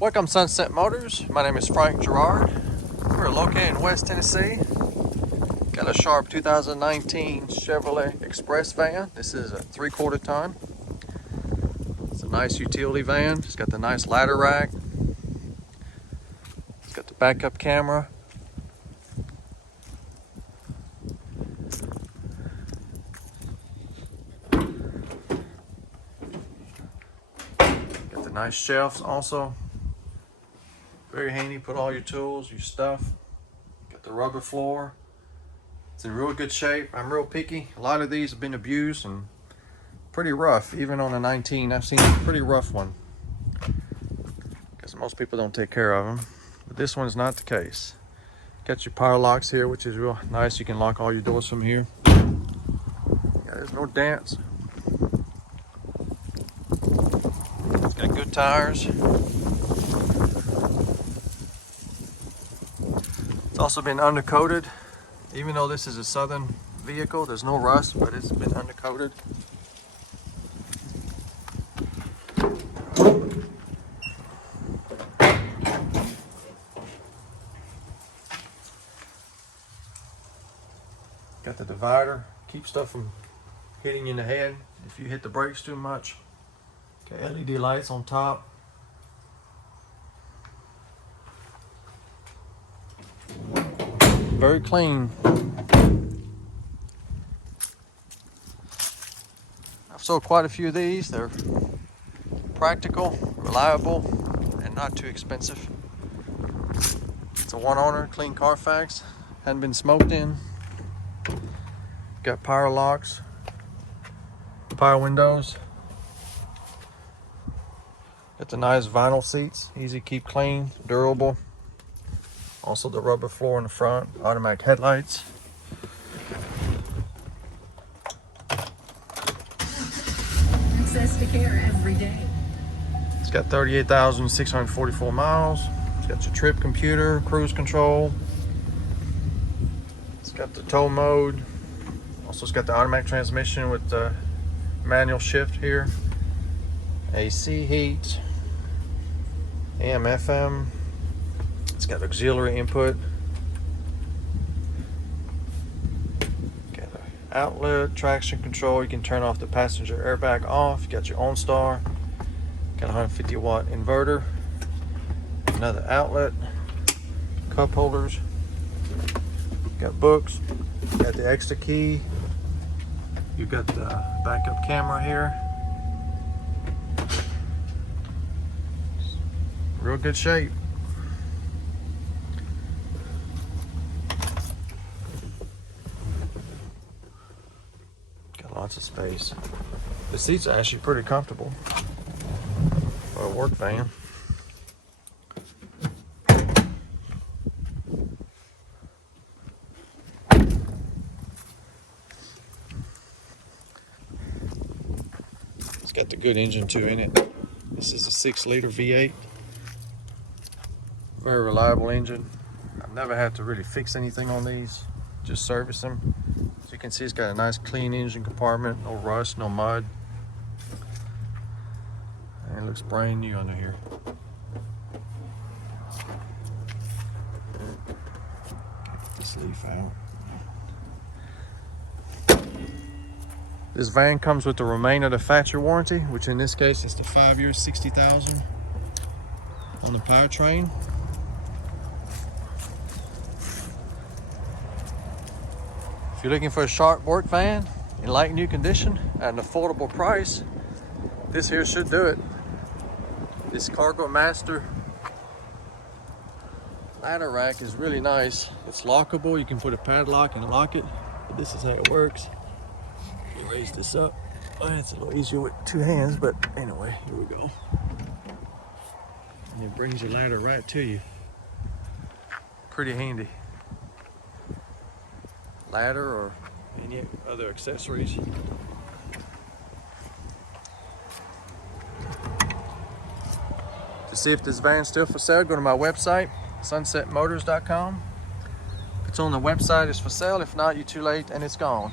Welcome Sunset Motors. My name is Frank Gerard. We're located in West Tennessee. Got a sharp 2019 Chevrolet Express van. This is a 3/4 ton. It's a nice utility van. It's got the nice ladder rack. It's got the backup camera. Got the nice shelves also. Very handy, put all your tools, your stuff. Got the rubber floor. It's in real good shape. I'm real picky. A lot of these have been abused and pretty rough. Even on a 19, I've seen a pretty rough one. Because most people don't take care of them. But this one's not the case. Got your power locks here, which is real nice. You can lock all your doors from here. Yeah, there's no dents. It's got good tires. It's also been undercoated. Even though this is a Southern vehicle, there's no rust, but it's been undercoated. Got the divider, keep stuff from hitting you in the head if you hit the brakes too much. Got LED lights on top. Very clean. I've sold quite a few of these. They're practical, reliable, and not too expensive. It's a one owner, clean Carfax. Hadn't been smoked in. Got power locks, power windows. Got the nice vinyl seats, easy to keep clean, durable. Also the rubber floor in the front, automatic headlights. Access to care every day. It's got 38,644 miles. It's got your trip computer, cruise control. It's got the tow mode. Also it's got the automatic transmission with the manual shift here. AC heat, AM, FM. It's got auxiliary input. Got an outlet, traction control. You can turn off the passenger airbag off. You got your OnStar. Got a 150 watt inverter. Another outlet. Cup holders. Got books. Got the extra key. You got the backup camera here. Real good shape. Got lots of space. The seats are actually pretty comfortable for a work van. It's got the good engine too in it. This is a 6-liter V8. Very reliable engine. I've never had to really fix anything on these, just service them. As you can see, it's got a nice clean engine compartment, no rust, no mud. And it looks brand new under here. Get this leaf out. This van comes with the remainder of the factory warranty, which in this case is the 5 years, 60,000 on the powertrain. If you're looking for a sharp work van in light new condition at an affordable price, this here should do it. This Cargo Master ladder rack is really nice. It's lockable. You can put a padlock and lock it. But this is how it works. You raise this up. It's a little easier with two hands, but anyway, here we go. And it brings your ladder right to you. Pretty handy. Ladder or any other accessories. To see if this van's still for sale, go to my website, sunsetmotors.com. If it's on the website, it's for sale. If not, you're too late and it's gone.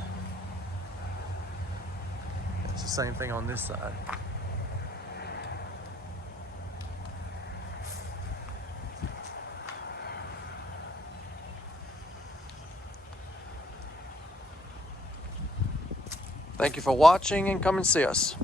It's the same thing on this side. Thank you for watching and come and see us.